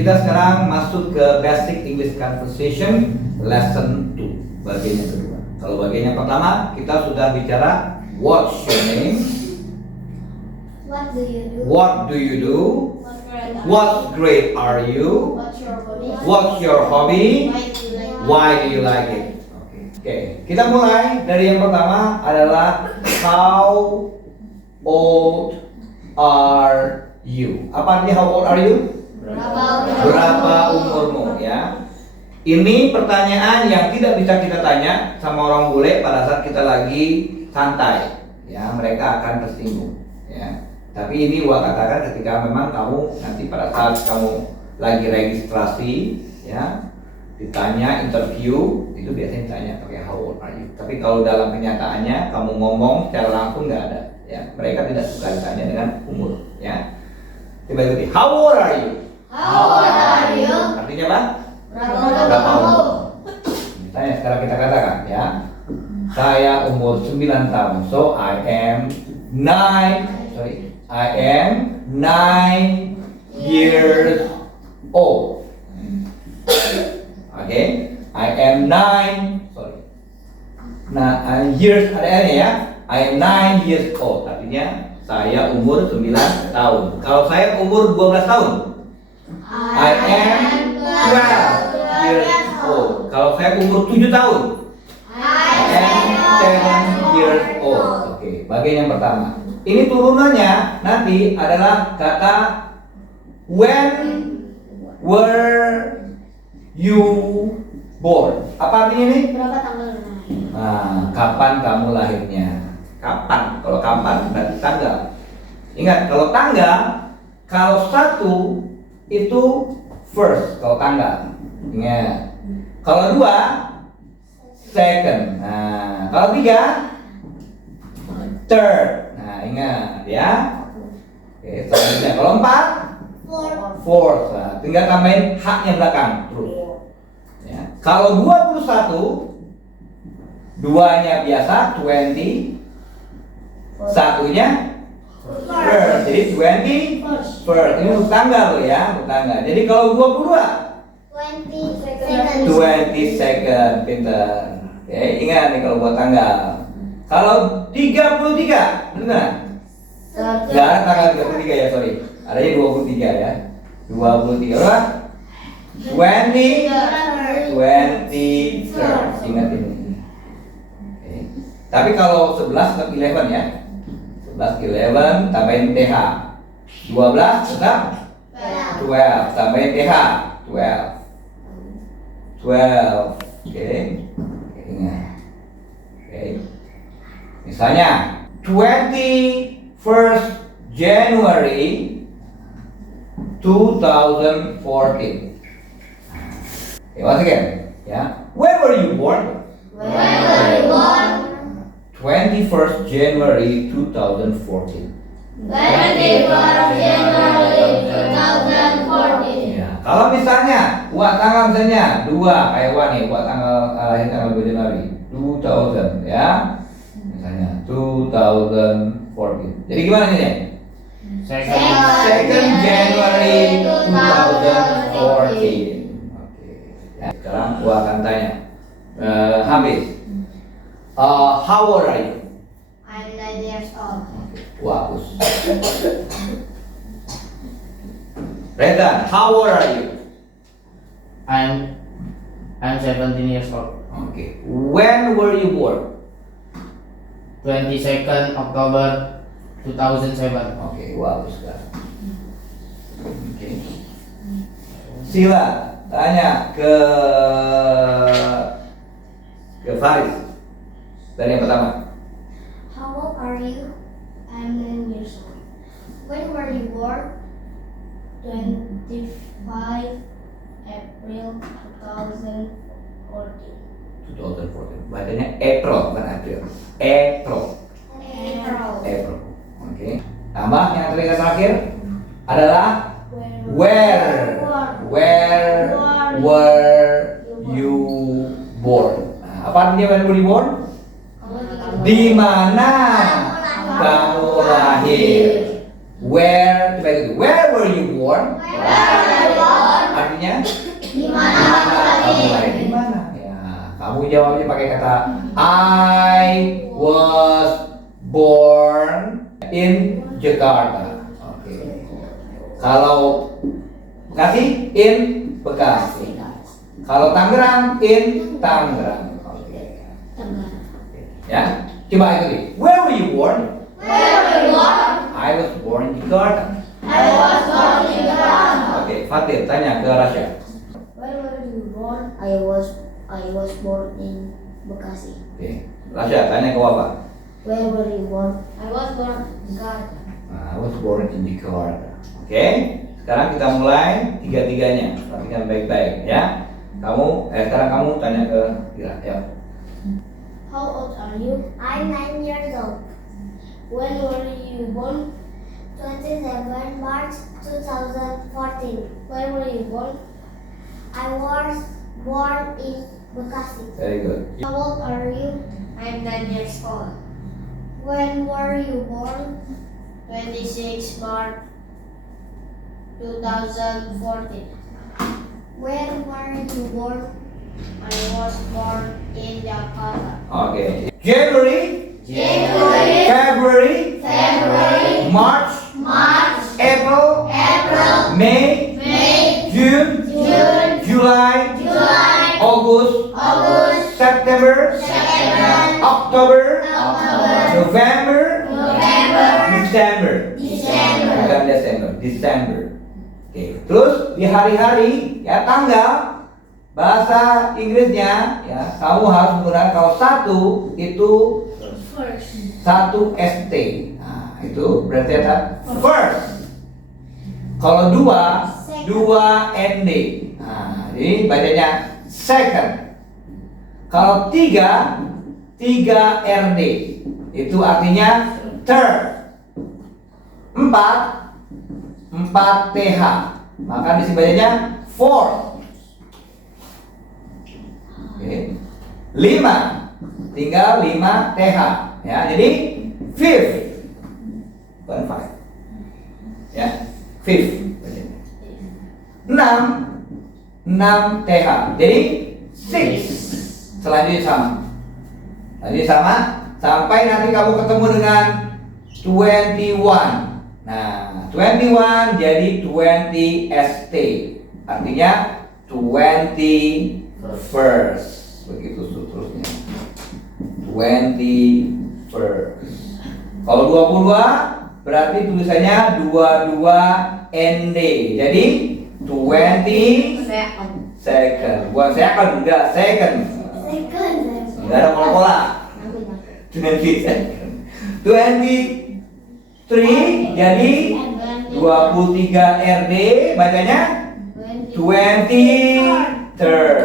Kita sekarang masuk ke Basic English Conversation Lesson 2, bagian yang kedua. Kalau bagian yang pertama kita sudah bicara what's your name, What do you do? what do you do, what grade are you, What's your hobby? what's your hobby, Why do you like why do you like it. Oke, kita mulai dari yang pertama adalah how old are you. Apa artinya how old are you? Berapa umurmu ya? Ini pertanyaan yang tidak bisa kita tanya sama orang bule pada saat kita lagi santai ya, mereka akan tersinggung ya. Tapi ini gua katakan ketika memang kamu nanti pada saat kamu lagi registrasi ya, ditanya interview, itu biasanya ditanya pakai how old are you. Tapi kalau dalam kenyataannya kamu ngomong secara langsung nggak ada ya, mereka tidak suka ditanya dengan umur ya. Coba ikuti, how old are you? How old are you? Artinya apa? Berapa umur? Misalnya sekarang kita katakan ya, saya umur 9 tahun. So I am 9 years old. Okay, I am 9 years, ada N ya. I am 9 years old. Artinya saya umur 9 tahun. Kalau saya umur 12 tahun, I am 12 years old. Kalau saya umur 7 tahun, I am 7 years old. Oke, bagian yang pertama. Ini turunannya nanti adalah kata when were you born. Apa artinya ini? Berapa tanggal lahir? Nah, kapan kamu lahirnya? Kapan? Kalau kapan berarti tanggal. Ingat, kalau tanggal, kalau satu itu first, kalau tanggal. Ingat. Kalau dua, second. Nah, kalau tiga, third. Nah, ingat ya. Oke, selanjutnya kalau empat, fourth. Nah, tinggal tambahin haknya belakang terus. Ya. Kalau 21, duanya biasa 20, satunya first. Jadi 20 first. Ini untuk tanggal loh ya, untuk tanggal. Jadi kalau 22, 20 second, pinter. Oke, ingat nih kalau buat tanggal. Kalau 33, benar? Enggak ada tanggal 33 ya, sorry. Adanya 23 ya. 23 berapa? 23rd. Ingat ini. Oke. Tapi kalau 11 tetap 11 ya. 11 tambahin TH. 12 tetap 12 tambahin TH. 12. Oke. Ingat. Oke. Misalnya 21st January 2014. Okay, once again, yeah. When were you born? 21st January 2014. Ya. Kalau misalnya buat tanggal misalnya 2 kayak Wan nih, buat tanggal lahir tanggal 2 Januari 2000 ya. Misalnya 2014. Jadi gimana nih? Second January 2014. Oke. Ya, sekarang gua akan tanya. Habis. How old are you? I'm 9 years old. Bagus. Redan, how old are you? I'm 17 years old. Okay. When were you born? 22nd October 2007. Oke, bagus sekali. Oke. Sila, tanya ke Faris. Dari yang pertama. How old are you? I'm 9 years old. When were you born? 25 April 2014. 2014. Bacanya April, bukan April. April. April. Oke. Tambah yang terakhir adalah where were you born? Nah, apa artinya when were you born? Di mana kamu lahir? Where were you born? artinya Di mana kamu kamu lahir? lahir di mana? Ya, kamu jawabnya pakai kata I was born in Jakarta. Oke. Kalau Bekasi in Bekasi. Kalau Tangerang in Tangerang. Oke. Ya, coba ikuti. Where were you born? Where were you born? I was born in Jakarta. I was born in Jakarta. Oke, Fatir tanya ke Rasya. Where were you born? I was born in Bekasi. Oke, Rasya tanya ke Wafa. Where were you born? I was born in Jakarta. I was born in Jakarta. Oke, sekarang kita mulai tiga-tiganya. Perhatikan baik-baik ya. Sekarang kamu tanya ke Ira. Ya. How old are you? I'm 9 years old. When were you born? 27 March 2014. Where were you born? I was born in Bekasi. Very good. How old are you? I'm 9 years old. When were you born? 26 March 2014. Where were you born? I was born in Jakarta. Oke. January, January, February, February, March, March, April, April, May, May, June, June, July, July, August, August, September, September, October, October, November, November, December. December. Bukan Desember, December. Oke. Terus di hari-hari ya tanggal bahasa Inggrisnya ya kamu harus menggunakan kalau satu itu First. satu ST. Nah, itu berarti ada first. Kalau dua, dua ND. Nah, jadi bacanya second. Kalau tiga, tiga RD. Itu artinya third. Empat, empat TH. Maka di sini bacanya fourth. Oke. Lima, tinggal 5 TH ya. Jadi fifth. Bukan five. Ya, fifth. 6 TH. Jadi six. Selanjutnya sama. Selanjutnya sama sampai nanti kamu ketemu dengan 21. Nah, 21 jadi 20 ST. Artinya 20 first. Begitu seterusnya. 20 first. Kalau 22 berarti tulisannya 22 ND. Jadi 20 second. Bukan second, enggak second. Enggak ada pola-pola. 20 second. 23 jadi 23 RD bacanya 23rd.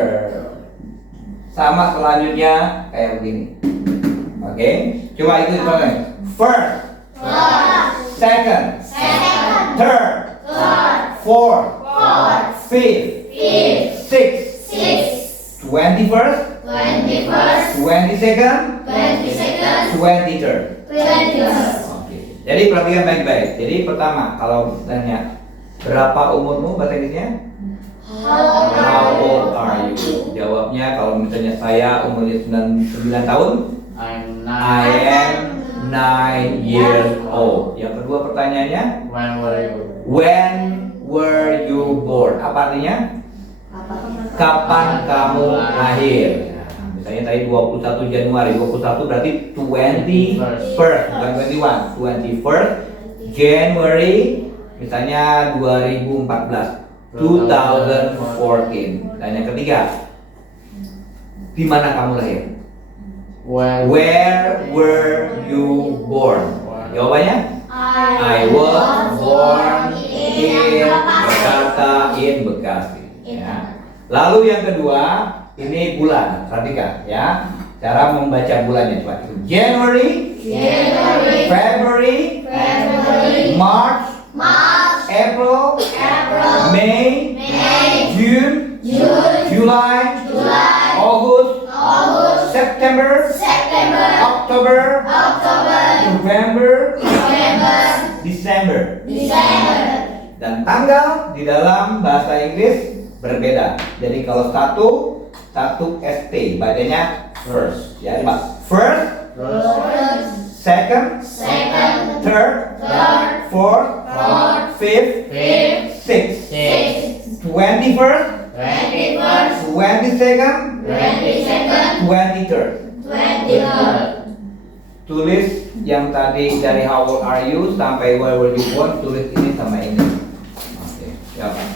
Sama selanjutnya kayak begini. Oke, coba itu dipakai. First, second, third, fourth, fifth, sixth, 21st, 22nd, 23rd. Oke. Jadi perhatikan baik-baik. Jadi pertama kalau tanya berapa umurmu bahasa Inggrisnya? How old are you? Jawabnya kalau misalnya saya umurnya 9 tahun, I am 9 years old. Yang kedua pertanyaannya, when were you born? Apa artinya? Kapan kamu lahir? Nah, misalnya tadi 21 Januari, 21 berarti 21st, bukan 21, 21st January, misalnya 2014. 2014. Dan yang ketiga, di mana kamu lahir? Where were you born? Jawabannya, I was born in Jakarta, in Bekasi. Ya. Lalu yang kedua, ini bulan. Perhatikan ya, cara membaca bulannya coba. January, February, March, April, May, June, July, August, September, October, November, December. Dan tanggal di dalam bahasa Inggris berbeda. Jadi kalau satu ST bacanya first. Ya, Pak. First, First, second, second, third, third, fourth, fourth, fifth, fifth, sixth, sixth, 21st, 21st, 22nd, 22nd, 23rd. 23rd. Tulis yang tadi dari how old are you sampai where were you born, tulis ini sama ini. Oke, siapa?